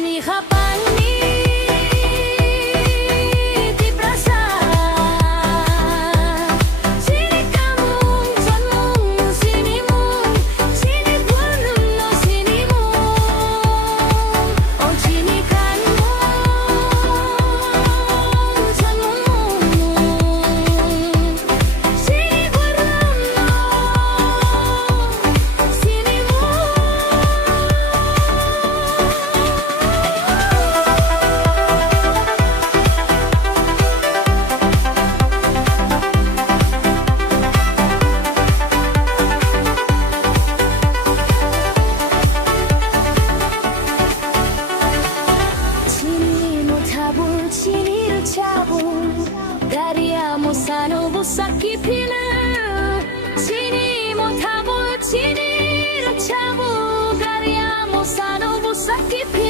Ani Japani di Plaza Sini kamu 전문 sini 문 sini 부는 너 sini 문 sini 간문 전문 sini 부는 너 sini 문 Sini mo tabul, sini 를 잡ul 다리야 못 사노 부사키 피는 Sini mo tabul, sini 를 잡ul 다리야 못 사노 부사키 피는